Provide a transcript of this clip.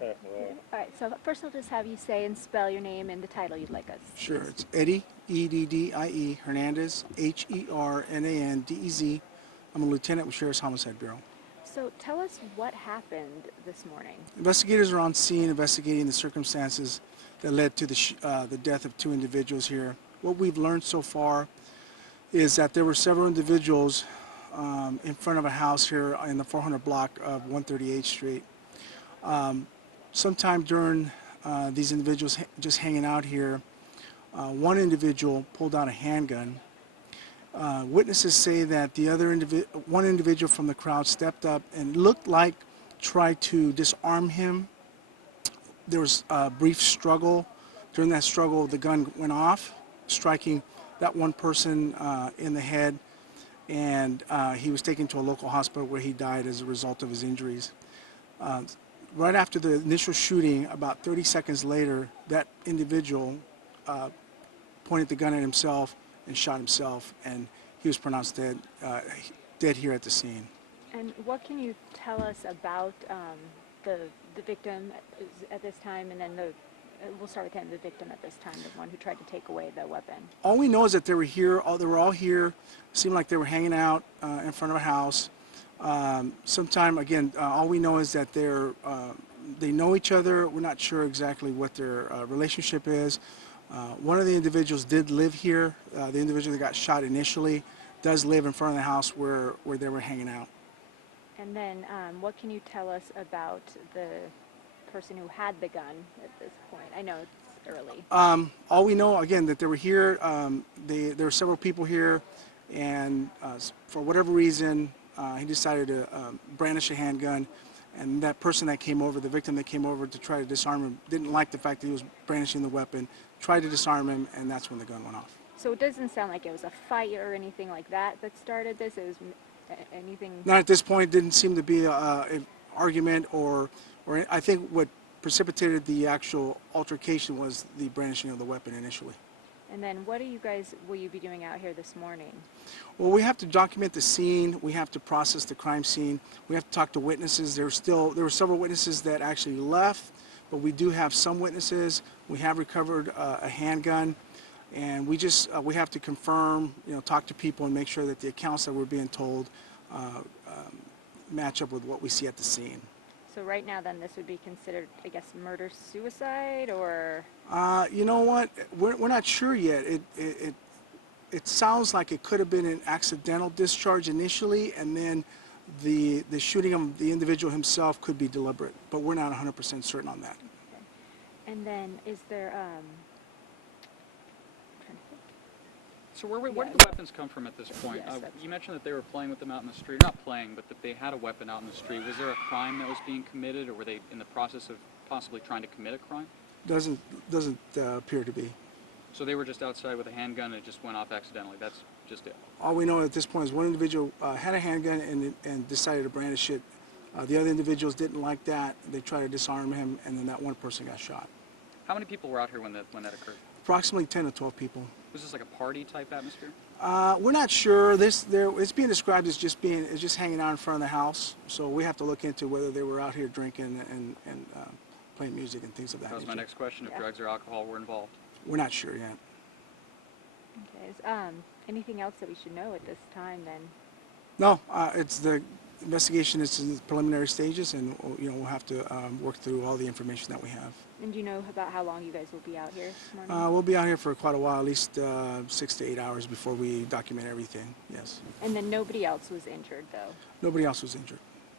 Okay, well, All right, so first I'll just have you say and spell your name and the title you'd like us to Sure, use. it's Eddie, Eddie Hernandez, Hernandez. I'm a lieutenant with Sheriff's Homicide Bureau. So tell us what happened this morning. Investigators are on scene investigating the circumstances that led to the death of two individuals here. What we've learned so far is that there were several individuals in front of a house here in the 400 block of 138th Street. Sometime during these individuals just hanging out here, one individual pulled out a handgun. Witnesses say that one individual from the crowd stepped up and looked like tried to disarm him. There was a brief struggle. During that struggle, the gun went off, striking that one person in the head, and he was taken to a local hospital where he died as a result of his injuries. Right after the initial shooting, about 30 seconds later, that individual pointed the gun at himself and shot himself, and he was pronounced dead here at the scene. And what can you tell us about the victim at this time, and then we'll start with him, the victim at this time, the one who tried to take away the weapon. All we know is that they were here. They were all here. Seemed like they were hanging out in front of a house. Sometime again, all we know is that they know each other. We're not sure exactly what their relationship is. One of the individuals did live here. The individual that got shot initially does live in front of the house where they were hanging out. And then what can you tell us about the person who had the gun at this point? I know it's early. All we know, again, that they were here. There were several people here, and for whatever reason, he decided to brandish a handgun. And that person that came over, the victim that came over to try to disarm him, didn't like the fact that he was brandishing the weapon, tried to disarm him, and that's when the gun went off. So it doesn't sound like it was a fight or anything like that started this. It was anything. Not at this point. Didn't seem to be an argument or I think what precipitated the actual altercation was the brandishing of the weapon initially. And then what will you be doing out here this morning? Well, we have to document the scene. We have to process the crime scene. We have to talk to witnesses. There were several witnesses that actually left, but we do have some witnesses. We have recovered a handgun, and we have to confirm, talk to people and make sure that the accounts that we're being told match up with what we see at the scene. So right now, then, this would be considered, I guess, murder-suicide, or? You know what? We're not sure yet. It sounds like it could have been an accidental discharge initially, and then the shooting of the individual himself could be deliberate, but we're not 100% certain on that. Okay. And then, is there? so where did the weapons come from at this point? Yes, you mentioned that they were playing with them out in the street. Not playing, but that they had a weapon out in the street. Was there a crime that was being committed, or were they in the process of possibly trying to commit a crime? Doesn't appear to be. So they were just outside with a handgun and it just went off accidentally. That's just it. All we know at this point is one individual had a handgun and decided to brandish it. The other individuals didn't like that. They tried to disarm him, and then that one person got shot. How many people were out here when that occurred? Approximately 10 to 12 people. Was this like a party type atmosphere? We're not sure. It's being described as just hanging out in front of the house. So we have to look into whether they were out here drinking and playing music and things of that That was nature. my next question. If drugs or alcohol were involved. We're not sure yet. Okay. Is anything else that we should know at this time, then? No, it's the investigation is in the preliminary stages, and we'll have to work through all the information that we have. And do you know about how long you guys will be out here this morning? We'll be out here for quite a while, at least 6 to 8 hours before we document everything. Yes. And then nobody else was injured, though? Nobody else was injured.